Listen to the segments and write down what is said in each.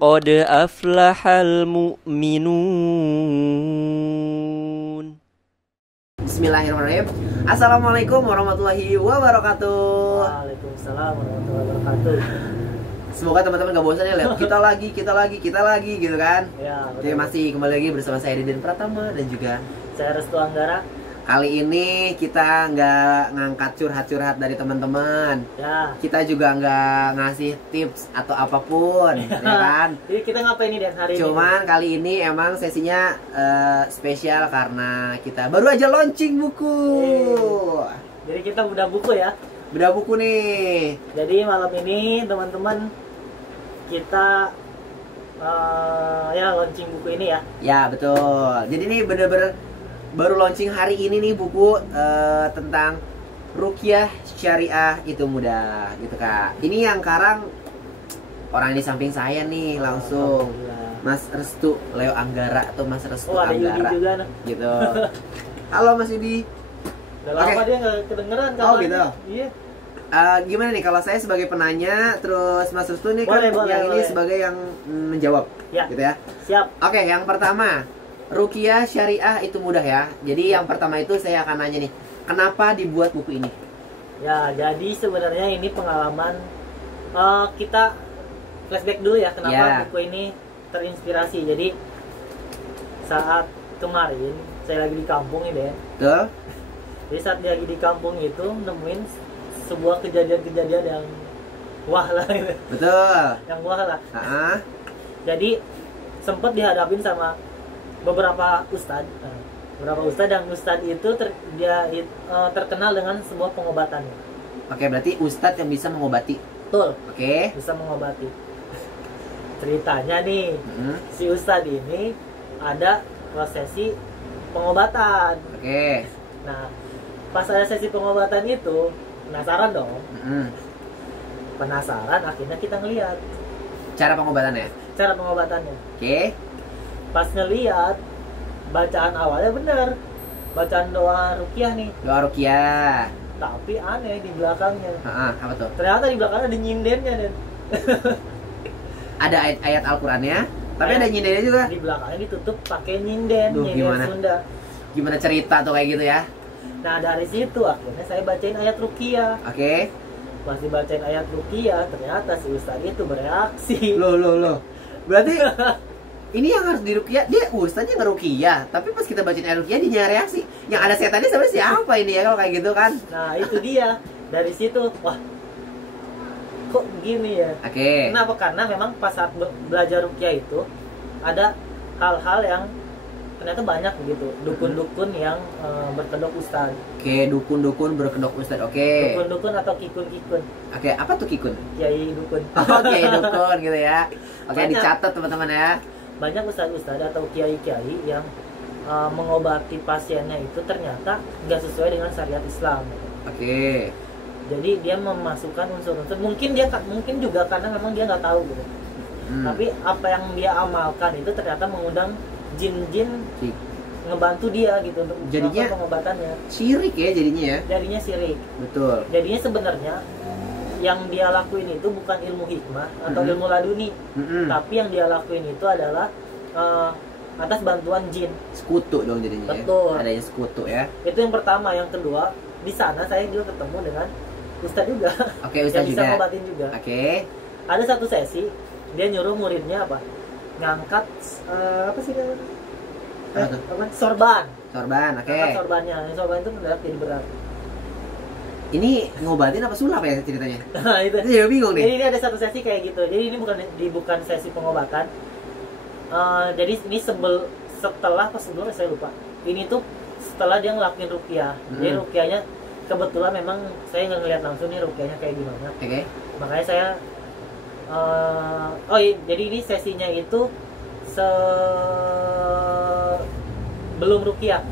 قد أفلح المؤمنون. Bismillahirrahmanirrahim. Assalamualaikum warahmatullahi wabarakatuh. Waalaikumsalam warahmatullahi wabarakatuh. Semoga teman-teman gak bosan ya lihat kita lagi gitu kan. Ya, Jadi masih kembali lagi bersama saya Deden Pratama dan juga saya Restu Anggara. kali ini kita nggak ngangkat curhat-curhat dari teman-teman. Ya. Kita juga nggak ngasih tips atau apapun, ya kan? Jadi kita ngapain nih Dan hari ini? Cuman kali ini emang sesinya spesial karena kita baru aja launching buku. Jadi kita udah buku ya. Beda buku nih. Jadi malam ini teman-teman kita ya launching buku ini ya. Ya betul. Jadi ini bener-bener baru launching hari ini nih buku tentang Ruqyah Syariah itu mudah gitu Kak. Ini yang karang orang di samping saya nih langsung Mas Restu Leo Anggara atau Mas Restu Oh, ada Yudi Anggara juga nah. gitu. Halo Mas Yudi. Udah lama Oke. dia nggak kedengeran kan? Oh, gitu. Iya. Gimana nih kalau saya sebagai penanya, terus Mas Restu nih Boleh, kan boleh, yang ini boleh. sebagai yang menjawab, Ya. gitu ya. Siap. Oke, yang pertama, Ruqyah Syariah itu mudah ya. Jadi yang pertama itu saya akan nanya nih, kenapa dibuat buku ini? Ya, jadi sebenarnya ini pengalaman kita flashback dulu ya kenapa Ya. buku ini terinspirasi. Jadi saat kemarin saya lagi di kampung ini ya. Tuh, Jadi saat dia lagi di kampung itu nemuin sebuah kejadian-kejadian yang wah lah gitu. betul. Yang wah lah. Ah, Jadi sempat dihadapin sama beberapa ustadz. Dan ustadz itu terkenal dengan sebuah pengobatan. Oke, berarti Ustadz yang bisa mengobati. Betul, Oke. bisa mengobati. Ceritanya nih, Hmm, si ustadz ini ada prosesi pengobatan. Oke. Nah, pas ada sesi pengobatan itu, penasaran dong. Hmm. Penasaran, akhirnya kita ngeliat Cara pengobatannya. cara pengobatannya. Oke. Pas ngeliat, bacaan awalnya bener, bacaan doa ruqyah nih. Doa Ruqyah. Tapi aneh di belakangnya. Apa tuh? Ternyata di belakangnya ada nyindennya dan Ada ayat Al-Qur'annya, tapi Ayat. ada nyindennya juga. di belakangnya ditutup pakai nyinden, Duh, nyinden gimana? Sunda. Gimana cerita tuh kayak gitu ya? Nah dari situ akhirnya saya bacain ayat ruqyah. Oke. Pas dibacain ayat ruqyah, ternyata si ustadz itu bereaksi. Loh. Berarti ini yang harus diruqyah, dia ustaznya ngeruqyah, tapi pas kita bacain ayat ruqyah dia nyari reaksi. Yang ada setannya sebenarnya siapa ini ya kalau kayak gitu kan? Nah itu dia. Dari situ, wah kok gini ya. Oke. Kenapa? Karena memang pas saat belajar ruqyah itu ada hal-hal yang ternyata banyak begitu, dukun-dukun yang berkedok ustadz. Oke, dukun-dukun berkedok ustaz. Oke. Dukun-dukun atau kikun-kikun, Oke, apa tuh kikun? kiai dukun. Oke, dukun gitu ya. Oke, Banyak. dicatat teman-teman ya. Banyak ustadz-ustadz atau kiai-kiai yang mengobati pasiennya itu ternyata nggak sesuai dengan syariat Islam. Oke. Jadi dia memasukkan unsur-unsur, mungkin juga karena memang dia nggak tahu gitu. Hmm. Tapi apa yang dia amalkan itu ternyata mengundang jin-jin Si- ngebantu dia gitu untuk Jadinya- melakukan pengobatannya. Syirik ya jadinya ya. Jadinya syirik. Betul. Jadinya sebenarnya yang dia lakuin itu bukan ilmu hikmah atau Mhm. ilmu laduni, Mm-mm. tapi yang dia lakuin itu adalah atas bantuan jin. Sekutu dong jadinya ya. Betul. Adanya sekutu ya. Itu yang pertama. Yang kedua, di sana saya juga ketemu dengan ustadz juga Oke, ustaz yang bisa juga. ngobatin juga. Oke. Ada satu sesi dia nyuruh muridnya apa? Ngangkat apa sih namanya? Apa tuh? Sorban. Sorban, oke. Ngangkat sorbannya. Yang sorban itu berat jadi berat. Ini ngobatin apa sulap ya ceritanya? Nah, itu. Itu juga bingung Jadi nih. ini ada satu sesi kayak gitu. Jadi ini bukan sesi pengobatan. Jadi ini setelah pas sebelum saya lupa. Ini tuh setelah dia ngelakuin ruqyah. Jadi ruqyahnya kebetulan memang saya nggak ngeliat langsung nih ruqyahnya kayak gimana. Oke. Makanya saya jadi ini sesinya itu sebelum ruqyah.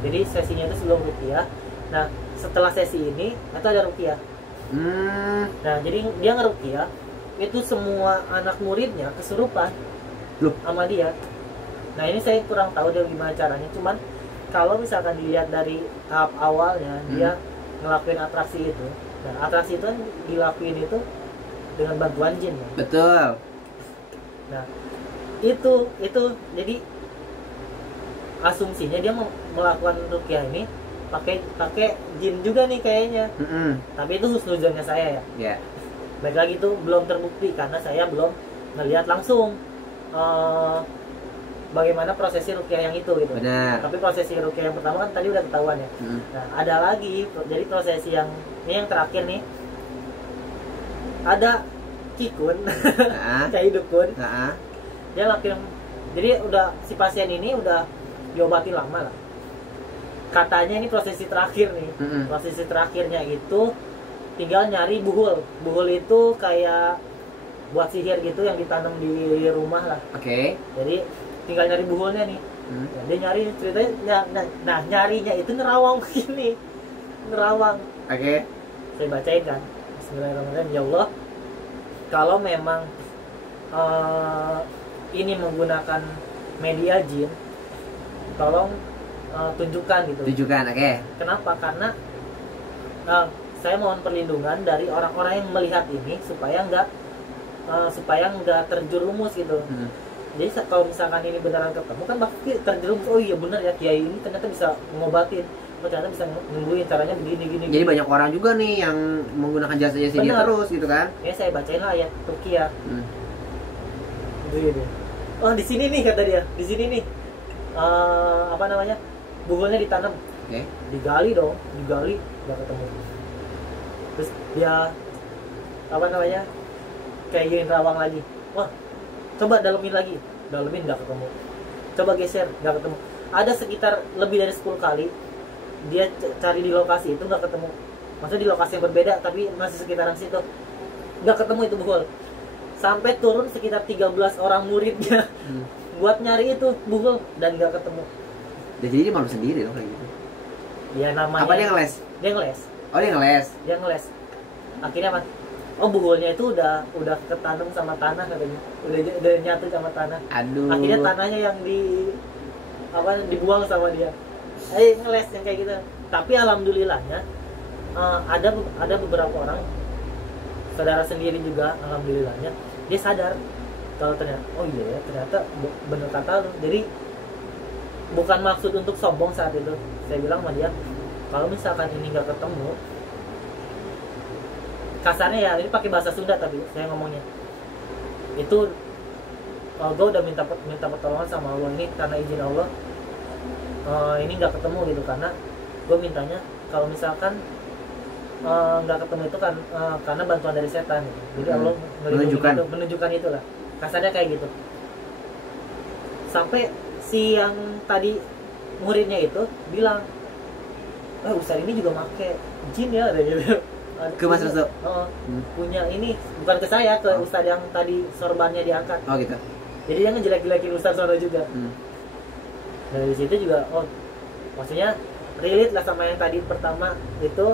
Jadi sesinya itu sebelum ruqyah. Nah, setelah sesi ini atau ada ruqyah. Nah, jadi dia ngeruqyah itu semua anak muridnya kesurupan Loh? sama dia. Nah, ini saya kurang tahu dia gimana caranya. Cuman kalau misalkan dilihat dari tahap awalnya dia ngelakuin atraksi itu. Nah, atraksi itu kan dilakuin itu dengan bantuan jin ya. Betul. Nah, itu jadi asumsinya dia mau melakukan ruqyah ini pakai jin juga nih kayaknya. Tapi itu husnuzonnya saya ya. Ya. Baik lagi itu belum terbukti karena saya belum melihat langsung bagaimana prosesi ruqyah yang itu gitu. Benar. Tapi prosesi ruqyah yang pertama kan tadi udah ketahuan ya. Nah, ada lagi jadi prosesi yang ini yang terakhir nih. Ada Kikun, Cai Dukun. Dia lakuin, jadi udah si pasien ini udah diobatin lama lah. Katanya ini prosesi terakhir nih. Prosesi terakhirnya itu tinggal nyari buhul. Buhul itu kayak buat sihir gitu yang ditanam di rumah lah. Oke. Jadi tinggal nyari buhulnya nih. Nah, dia nyari ceritanya, nah nyarinya itu nerawang begini, nerawang. Oke. Saya bacain kan. Bismillahirrahmanirrahim. Ya Allah, kalau memang ini menggunakan media jin, tolong tunjukkan gitu. Tunjukkan, oke. Kenapa? Karena saya mohon perlindungan dari orang-orang yang melihat ini supaya nggak terjerumus gitu. Jadi kalau misalkan ini beneran ketemu kan pasti terjerumus. Oh iya bener ya, kiai ini ternyata bisa ngobatin, ternyata bisa nyembuhin, caranya begini. Jadi banyak orang juga nih yang menggunakan jasa-jasa dia terus gitu kan. Ya saya bacain lah ayat ruqyah. Ini. Oh di sini nih kata dia, di sini nih apa namanya, buhulnya ditanam. Oke. Digali nggak ketemu. Terus dia apa namanya, kayak gini rawang lagi. Wah, coba dalemin lagi, nggak ketemu. Coba geser, nggak ketemu. Ada sekitar lebih dari 10 kali dia cari di lokasi itu nggak ketemu. Maksudnya di lokasi yang berbeda tapi masih sekitaran situ, nggak ketemu itu buhul. Sampai turun sekitar 13 orang muridnya buat nyari itu buhul dan nggak ketemu. Jadi dia malu sendiri dong kayak gitu. Ya namanya. Apa dia ngeles? Dia ngeles. Oh dia ngeles. Dia ngeles. Akhirnya apa? Oh buhulnya itu udah ketanam sama tanah katanya. Udah nyatu sama tanah. Aduh. Akhirnya tanahnya yang dibuang sama dia. Ngeles yang kayak gitu. Tapi alhamdulillahnya ada beberapa orang, saudara sendiri juga, alhamdulillahnya dia sadar kalau ternyata oh iya ya ternyata bener kata lu. Jadi bukan maksud untuk sombong saat itu. Saya bilang sama dia, kalau misalkan ini nggak ketemu, kasarnya ya ini pakai bahasa Sunda tapi saya ngomongnya itu gue udah minta pertolongan sama Allah ini karena izin Allah ini nggak ketemu gitu, karena gue mintanya kalau misalkan nggak ketemu itu kan karena bantuan dari setan gitu. Jadi Allah menunjukkan itulah, kasarnya kayak gitu. Sampai si yang tadi muridnya itu bilang, Ustaz ini juga make jin ya, ada gitu. Ke Mas Restu? Punya ini, bukan ke saya, ke Ustaz yang tadi sorbannya diangkat. Oh gitu. Jadi dia ngejelek-jelekin Ustaz sono juga. Dari situ juga, maksudnya relate lah sama yang tadi pertama itu.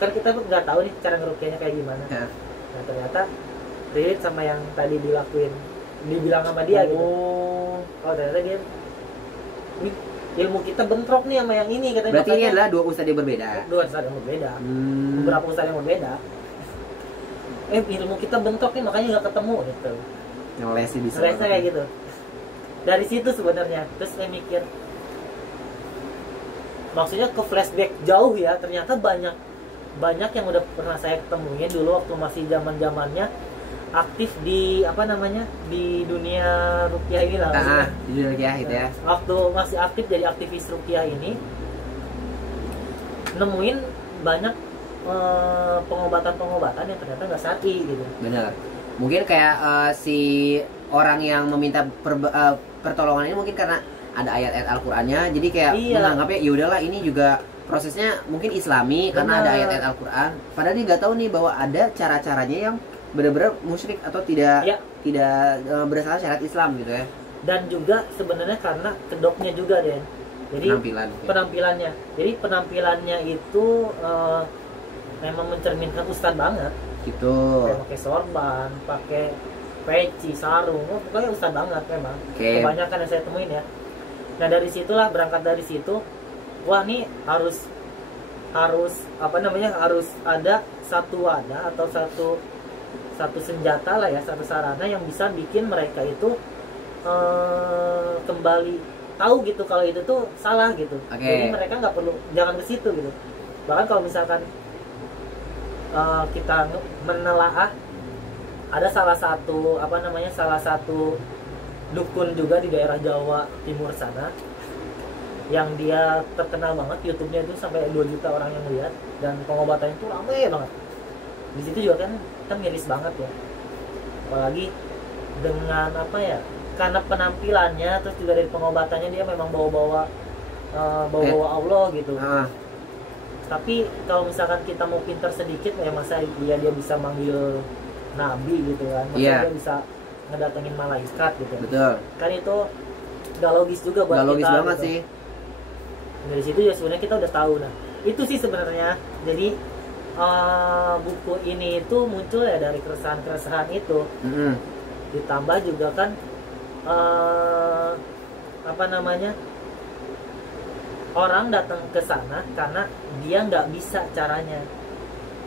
Kan kita nggak tahu nih cara ngerukyahnya kayak gimana. Nah ternyata relate sama yang tadi dibilang sama dia gitu. Oh ternyata dia ini ilmu kita bentrok nih sama yang ini katanya. Berarti ini adalah dua ustadz yang berbeda. Dua ustadz yang berbeda. Beberapa ustadz yang berbeda. Ilmu kita bentrok nih makanya nggak ketemu gitu. Ngelesnya bisa. Ngelesnya kayak gitu. Dari situ sebenarnya terus saya mikir, maksudnya ke flashback jauh ya, ternyata banyak yang udah pernah saya ketemuin dulu waktu masih zamannya aktif di apa namanya di dunia ruqyah ini lah. Di dunia ruqyah gitu ya. Waktu masih aktif jadi aktivis ruqyah ini, nemuin banyak pengobatan yang ternyata nggak syar'i gitu. Benar. Mungkin kayak si orang yang meminta pertolongan ini mungkin karena ada ayat-ayat Al-Qur'annya, jadi kayak menganggapnya ya udahlah ini juga prosesnya mungkin Islami. Benar. Karena ada ayat-ayat Al-Qur'an. Padahal dia nggak tahu nih bahwa ada cara-caranya yang benar-benar musyrik atau tidak berdasarkan syariat Islam gitu ya. Dan juga sebenarnya karena kedoknya juga Den. Jadi penampilannya. Jadi penampilannya itu memang mencerminkan ustadz banget. Gitu. Pakai sorban, pakai peci, sarung, pokoknya ustadz banget memang. Kebanyakan yang saya temuin ya. Nah dari situlah, berangkat dari situ, wah nih harus apa namanya, harus ada satu wadah atau satu satu senjata lah ya, satu sarana yang bisa bikin mereka itu kembali tahu gitu kalau itu tuh salah gitu. Oke. Jadi mereka nggak perlu, jangan ke situ gitu. Bahkan kalau misalkan kita menelaah, ada salah satu dukun juga di daerah Jawa Timur sana yang dia terkenal banget, YouTube-nya itu sampai 2 juta orang yang lihat, dan pengobatannya itu rame banget. Di situ juga kan miris banget ya, apalagi dengan apa ya, karena penampilannya, terus juga dari pengobatannya dia memang bawa-bawa Allah gitu. Tapi kalau misalkan kita mau pintar sedikit ya, masa dia bisa manggil nabi gitu kan, masa dia bisa ngedatengin malaikat gitu. Betul. Kan itu gak logis juga buat Gak logis kita banget gitu. sih. Dari situ ya sebenarnya kita udah tahu. Nah itu sih sebenarnya, jadi buku ini itu muncul ya dari keresahan itu. Ditambah juga kan orang datang ke sana karena dia nggak bisa caranya.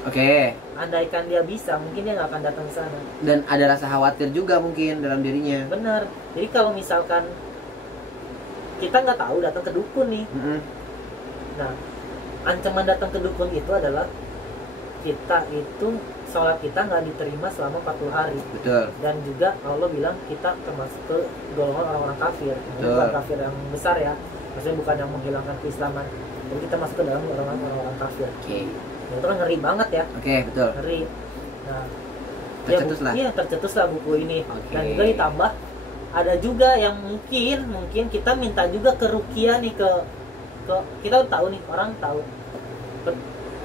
Oke. Andaikan dia bisa, mungkin dia nggak akan datang ke sana. Dan ada rasa khawatir juga mungkin dalam dirinya. Bener. Jadi kalau misalkan kita nggak tahu datang ke dukun nih, nah ancaman datang ke dukun itu adalah kita itu sholat kita nggak diterima selama 40 hari. Betul. Dan juga Allah bilang kita termasuk ke golongan orang-orang kafir. Betul. Bukan kafir yang besar ya, maksudnya bukan yang menghilangkan keislaman, jadi kita masuk ke dalam golongan orang-orang kafir. Oke. Nah, itu kan ngeri banget ya. Oke, betul. Ngeri. Nah, Tercetus lah. Iya, tercetus lah buku ini. Oke. Dan juga ditambah ada juga yang mungkin kita minta juga ke ruqyah nih, ke kita tahu nih, orang tahu.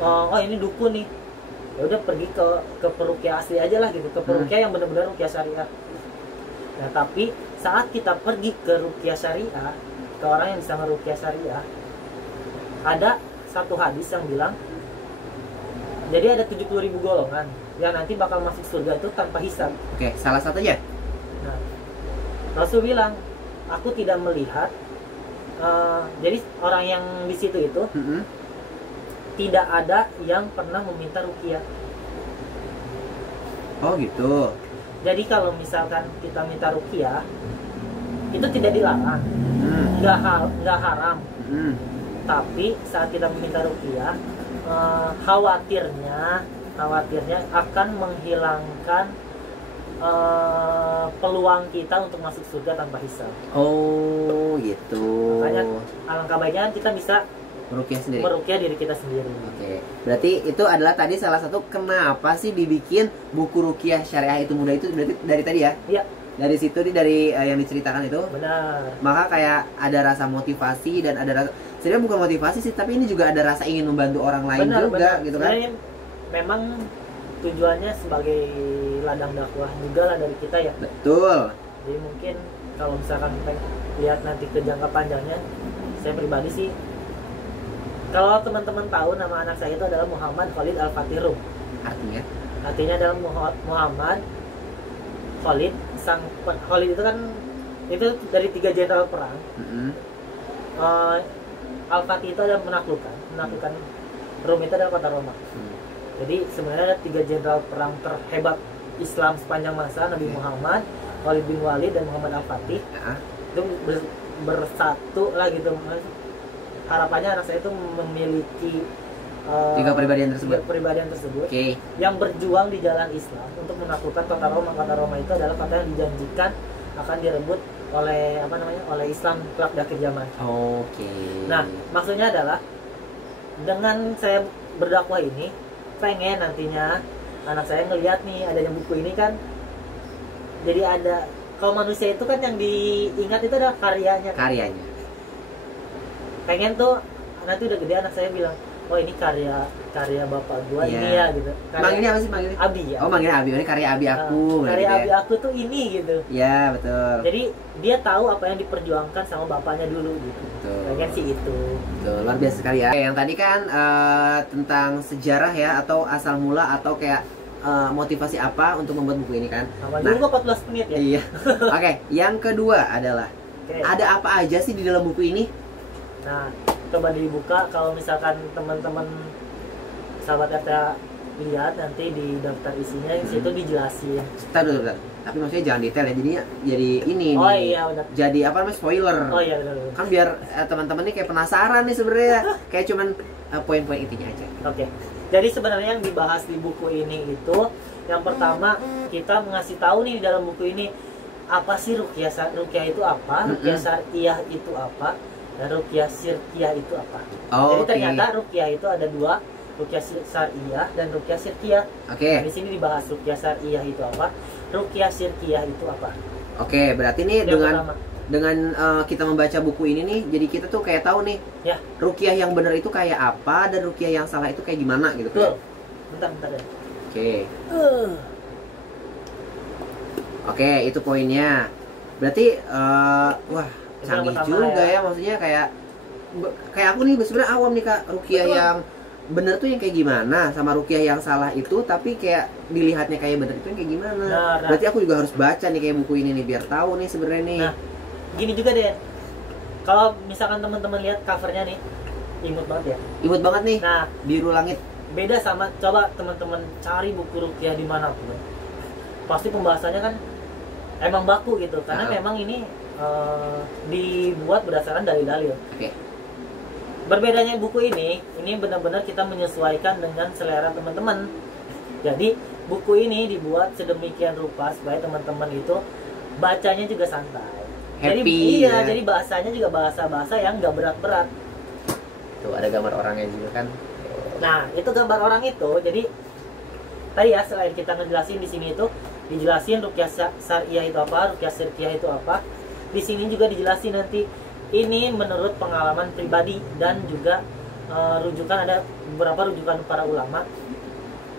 Oh ini dukun nih. Ya udah pergi ke peruqyah asli aja lah gitu, ke peruqyah yang benar-benar ruqyah syariah. Nah, tapi saat kita pergi ke ruqyah syariah, ke orang yang bisa meruqyah syariah, ada satu hadis yang bilang, jadi ada 70.000 golongan yang nanti bakal masuk surga itu tanpa hisab. Oke, salah satunya. Nah, Rasul bilang, aku tidak melihat. Jadi orang yang di situ itu tidak ada yang pernah meminta ruqyah. Oh gitu. Jadi kalau misalkan kita minta ruqyah, itu tidak dilarang, nggak haram. Tapi saat kita meminta ruqyah, khawatirnya akan menghilangkan peluang kita untuk masuk surga tanpa hisab. Oh gitu. Makanya alangkah baiknya kita bisa Meruqyah sendiri. meruqyah diri kita sendiri. Oke. Berarti itu adalah tadi salah satu kenapa sih dibikin buku ruqyah syariah itu mudah itu, berarti dari tadi ya? Iya. Dari situ nih, dari yang diceritakan itu. Benar. Maka kayak ada rasa motivasi dan ada rasa, sebenarnya bukan motivasi sih, tapi ini juga ada rasa ingin membantu orang lain juga gitu kan. Sebenarnya memang tujuannya sebagai ladang dakwah juga lah dari kita ya. Betul. Jadi mungkin kalau misalkan lihat nanti ke jangka panjangnya, saya pribadi sih, kalau teman-teman tahu nama anak saya itu adalah Muhammad Khalid Al-Fatirum. Artinya adalah Muhammad Khalid. Khalid itu kan itu dari 3 jenderal perang. Al-Fatih itu adalah menaklukkan Rom, itu adalah kota Roma. Jadi sebenarnya ada 3 jenderal perang terhebat Islam sepanjang masa, Nabi Muhammad, Khalid bin Walid, dan Muhammad Al-Fatih. Itu bersatu lah gitu. Harapannya anak saya itu memiliki 3 kepribadian tersebut. Okay. Yang berjuang di jalan Islam untuk menaklukkan kota Roma. Kota Roma itu adalah kota yang dijanjikan akan direbut oleh oleh Islam kelak di akhir zaman. Oke. Nah, maksudnya adalah dengan saya berdakwah ini, pengen nantinya anak saya ngelihat nih adanya buku ini kan, jadi ada, kalau manusia itu kan yang diingat itu adalah karyanya. Pengen tuh nanti udah gede anak saya bilang, oh ini karya bapak gua ini ya gitu. Manggilnya apa sih manggilnya? Abi ya. Oh manggilnya Abi, ini karya Abi aku. Karya Abi aku tuh ini gitu. Ya betul. Jadi dia tahu apa yang diperjuangkan sama bapaknya dulu gitu. Betul. Pengen sih itu. Betul, luar biasa sekali ya. Yang tadi kan tentang sejarah ya, atau asal mula, atau kayak motivasi apa untuk membuat buku ini kan. Dulu kok 14 menit ya. Iya. Oke, yang kedua adalah ada apa aja sih di dalam buku ini? Nah, coba dibuka. Kalau misalkan teman-teman sahabat RTA lihat nanti di daftar isinya, di situ dijelasin. Bentar dulu, bentar. Tapi maksudnya jangan detail ya, jadinya jadi ini Oh nih. iya benar. Jadi apa namanya, spoiler. Oh iya benar. Kan biar teman-teman nih kayak penasaran nih sebenarnya. Kayak cuman poin-poin intinya aja. Oke. Jadi sebenarnya yang dibahas di buku ini itu, yang pertama kita ngasih tahu nih di dalam buku ini apa sih ruqyah itu apa, ruqyah syariah itu apa, dan ruqyah syirkiyah itu apa. Oh, jadi oke. ternyata ruqyah itu ada dua, ruqyah syariah dan ruqyah syirkiyah. Oke. Nah, di sini dibahas ruqyah syariah itu apa, ruqyah syirkiyah itu apa. Oke, berarti nih Yang dengan pertama. kita membaca buku ini nih, jadi kita tuh kayak tahu nih Ya, ruqyah yang benar itu kayak apa dan ruqyah yang salah itu kayak gimana gitu betul. kan. Bentar deh. Oke. Oke, itu poinnya. Berarti wah, Itu canggih yang pertama juga ya. ya, maksudnya kayak aku nih sebenarnya awam nih Kak, ruqyah Betul. yang bener tuh yang kayak gimana sama ruqyah yang salah itu, tapi kayak dilihatnya kayak bener itu yang kayak gimana. Nah. Berarti aku juga harus baca nih kayak buku ini nih biar tahu nih sebenarnya nih. Nah, gini juga deh. Kalau misalkan teman-teman lihat covernya nih, imut banget ya. Imut banget nih. Nah, Biru langit. beda sama, coba teman-teman cari buku ruqyah dimanapun, pasti pembahasannya kan emang baku gitu, karena memang ini dibuat berdasarkan dalil-dalil. Oke. Berbedanya buku ini benar-benar kita menyesuaikan dengan selera teman-teman. Jadi buku ini dibuat sedemikian rupa supaya teman-teman itu bacanya juga santai. Jadi Happy, iya, ya. jadi bahasanya juga bahasa-bahasa yang nggak berat-berat. Tuh ada gambar orangnya juga kan. Nah, itu gambar orang itu. Jadi tadi ya, selain kita ngejelasin di sini itu dijelasin ruqyah syariah itu apa, ruqyah syirkiyah itu apa. Di sini juga dijelasin nanti ini menurut pengalaman pribadi dan juga rujukan, ada beberapa rujukan para ulama.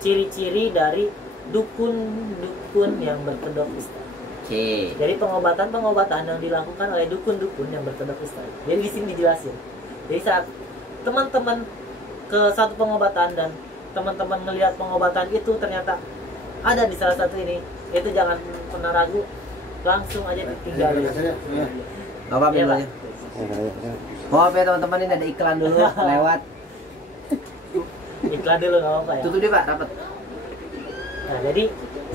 Ciri-ciri dari dukun-dukun yang berkedok ustaz. Oke. Jadi pengobatan yang dilakukan oleh dukun-dukun yang berkedok ustaz. Jadi di sini dijelasin. Jadi saat teman-teman ke satu pengobatan dan teman-teman melihat pengobatan itu ternyata ada di salah satu ini, itu jangan pernah ragu, langsung aja ditinggalin. Gak apa-apa Iya, Pak. ya. Maaf ya teman-teman, ini ada iklan dulu lewat. Iklan dulu nggak apa-apa ya. Tutup deh Pak, rapat. Nah, jadi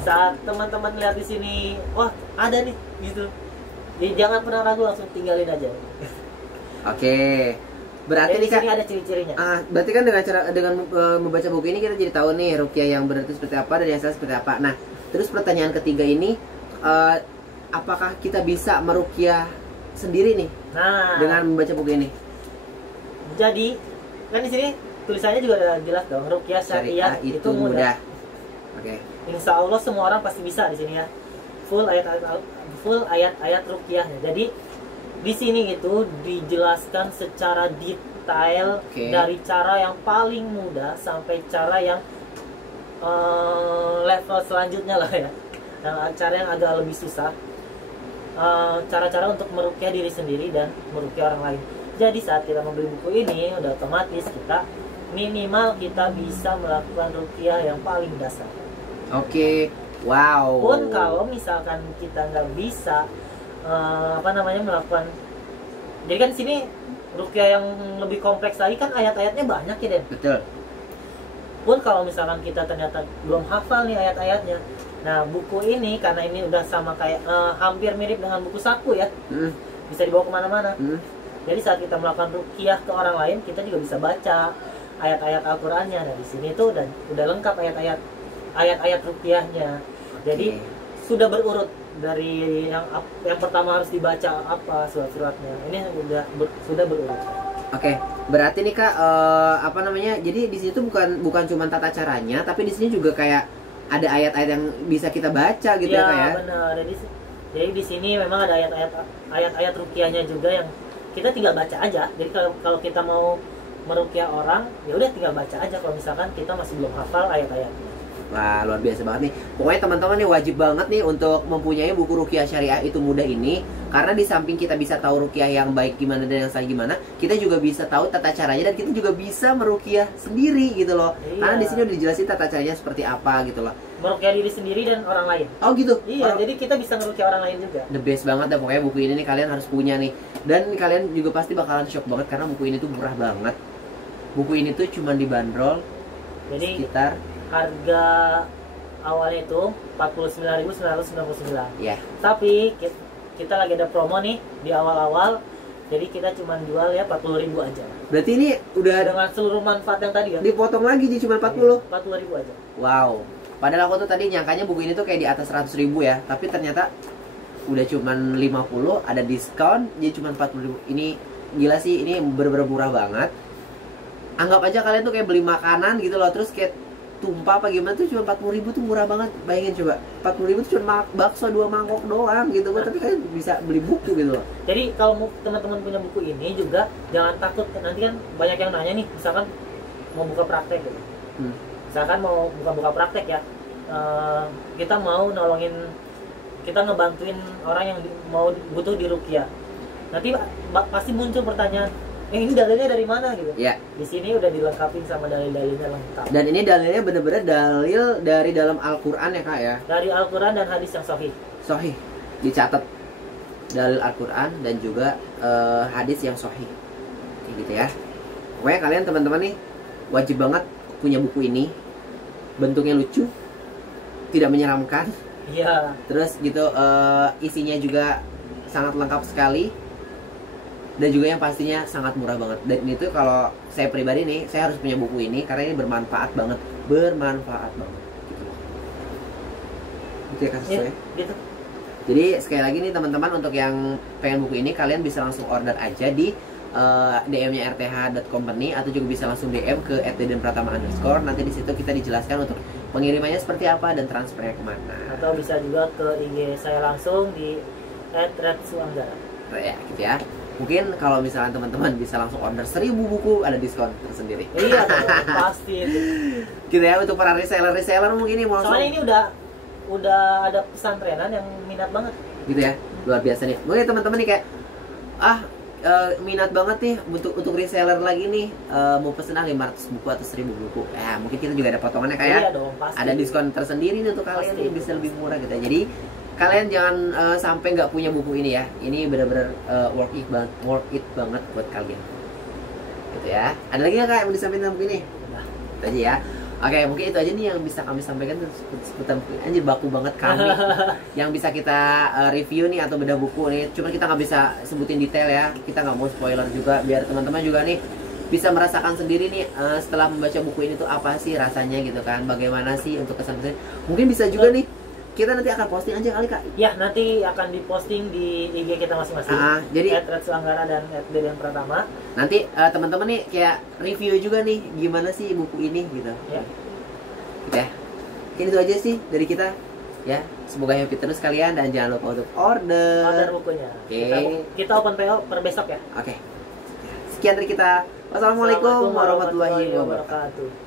saat teman-teman lihat di sini, wah ada nih gitu, jadi jangan pernah ragu, langsung tinggalin aja. Oke. Berarti Jadi nih di sini Kak, ada ciri-cirinya. berarti kan dengan membaca buku ini kita jadi tahu nih ruqyah yang benar itu seperti apa dan yang salah seperti apa. Nah, terus pertanyaan ketiga ini, apakah kita bisa meruqyah sendiri nih Nah, dengan membaca buku ini? jadi kan di sini tulisannya juga udah jelas dong, ruqyah syariah itu mudah. Oke. Insya Allah semua orang pasti bisa di sini ya. Full ayat-ayat ruqyahnya. Jadi di sini itu dijelaskan secara detail, Oke. dari cara yang paling mudah sampai cara yang level selanjutnya lah ya. Nah, cara yang agak lebih susah. Cara-cara untuk meruqyah diri sendiri dan meruqyah orang lain. Jadi saat kita membeli buku ini, udah otomatis kita minimal kita bisa melakukan ruqyah yang paling dasar. Oke. Wow. Pun kalau misalkan kita nggak bisa melakukan, jadi kan di sini ruqyah yang lebih kompleks lagi kan ayat-ayatnya banyak ya Den. Betul. Pun kalau misalkan kita ternyata belum hafal nih ayat-ayatnya, nah buku ini karena ini udah sama kayak hampir mirip dengan buku saku ya, bisa dibawa kemana-mana. Jadi saat kita melakukan ruqyah ke orang lain, kita juga bisa baca ayat-ayat Al-Qur'annya. Nah di sini tuh udah lengkap ayat-ayat ruqyahnya. Jadi sudah berurut dari yang pertama harus dibaca apa surat-suratnya. Ini sudah berurut. Oke, berarti nih Kak, jadi di sini tuh bukan cuma tata caranya, tapi di sini juga kayak ada ayat-ayat yang bisa kita baca gitu ya Kak ya. Iya benar. Jadi di sini memang ada ayat-ayat ruqyahnya juga yang kita tinggal baca aja. Jadi kalau kita mau meruqyah orang, ya udah tinggal baca aja kalau misalkan kita masih belum hafal ayat-ayatnya. Wah, luar biasa banget nih. Pokoknya teman-teman nih wajib banget nih untuk mempunyai buku ruqyah syariah itu mudah ini, karena di samping kita bisa tahu ruqyah yang baik gimana dan yang salah gimana, kita juga bisa tahu tata caranya dan kita juga bisa meruqyah sendiri gitu loh. Iya. Karena di sini udah dijelasin tata caranya seperti apa gitu loh. Meruqyah diri sendiri dan orang lain. Oh gitu. Iya, jadi kita bisa ngeruqyah orang lain juga. The best banget dah pokoknya buku ini nih, kalian harus punya nih. Dan kalian juga pasti bakalan shock banget karena buku ini tuh murah banget. Buku ini tuh cuma dibanderol Jadi sekitar harga awalnya itu 49.999. Ya. Tapi kita lagi ada promo nih di awal-awal. Jadi kita cuma jual ya 40.000 aja. Berarti ini udah Dengan seluruh manfaat yang tadi ya. dipotong lagi jadi cuma 40. 40.000 aja. Wow. Padahal aku tuh tadi nyangkanya buku ini tuh kayak di atas 100.000 ya, tapi ternyata udah cuman 50, ada diskon jadi cuma 40.000. Ini gila sih, ini bener-bener murah banget. Anggap aja kalian tuh kayak beli makanan gitu loh, terus kayak tumpah apa gimana tuh cuma 40.000 tuh murah banget. Bayangin coba, 40.000 tuh cuma bakso 2 mangkok doang gitu kan, tapi kalian bisa beli buku gitu loh. Jadi kalau teman-teman punya buku ini juga jangan takut, nanti kan banyak yang nanya nih, misalkan mau buka praktek gitu. Misalkan mau buka praktek ya, kita mau nolongin, kita ngebantuin orang yang mau butuh di ruqyah. Nanti pasti muncul pertanyaan, ini dalilnya dari mana gitu. Ya. Di sini udah dilengkapi sama dalil-dalilnya lengkap. Dan ini dalilnya bener-bener dalil dari dalam Al-Quran ya kak ya. Dari Al-Quran dan hadis yang sahih. Sahih, dicatat dalil Al-Quran dan juga hadis yang sahih, kayak gitu ya. Pokoknya kalian teman-teman nih wajib banget punya buku ini. Bentuknya lucu, tidak menyeramkan. Iya. Terus gitu isinya juga sangat lengkap sekali. Dan juga yang pastinya sangat murah banget. Dan itu kalau saya pribadi nih, saya harus punya buku ini karena ini bermanfaat banget. Bermanfaat banget gitu loh. Itu ya kasus saya. Gitu. Jadi sekali lagi nih teman-teman, untuk yang pengen buku ini kalian bisa langsung order aja di DM-nya rth.company atau juga bisa langsung DM ke @dedenpratama_. Nanti di situ kita dijelaskan untuk pengirimannya seperti apa dan transfernya kemana. Atau bisa juga ke IG saya langsung di @redsuanggara. Ya gitu ya. Mungkin kalau misalnya teman-teman bisa langsung order 1000 buku, ada diskon tersendiri. Iya dong, pasti itu. Gitu ya, untuk para reseller mungkin ini mau langsung. Soalnya ini udah ada pesantrenan yang minat banget. Gitu ya, luar biasa nih. Mungkin teman-teman nih kayak minat banget nih untuk reseller lagi nih, mau pesen 500 buku atau 1000 buku. Ya mungkin kita juga ada potongannya kayak. Iya dong, pasti. Ada diskon tersendiri nih untuk kalian Pasti. nih, bisa lebih murah gitu ya. Jadi kalian jangan sampai nggak punya buku ini ya. Ini benar-benar worth it banget buat kalian. Gitu ya. Ada lagi nggak kak yang mau disampaikan tentang buku ini? Nah. Itu aja ya. Oke, mungkin itu aja nih yang bisa kami sampaikan seputar buku. Anjir, baku banget kami yang bisa kita review nih atau bedah buku nih. Cuma kita nggak bisa sebutin detail ya. Kita nggak mau spoiler juga, biar teman-teman juga nih bisa merasakan sendiri nih setelah membaca buku ini tuh apa sih rasanya gitu kan. Bagaimana sih untuk kesan-kesan. Mungkin bisa juga nih kita nanti akan posting aja kali kak. Ya, nanti akan diposting di IG kita masing-masing. Jadi @redsuanggara dan @dedenpratama. nanti teman-teman nih kayak review juga nih gimana sih buku ini gitu. Ya. Gitu ya. Mungkin itu aja sih dari kita ya. Semoga happy terus kalian dan jangan lupa untuk Order bukunya. Oke. Kita open PO per besok ya. Oke. Sekian dari kita. Wassalamualaikum warahmatullahi wabarakatuh. wabarakatuh.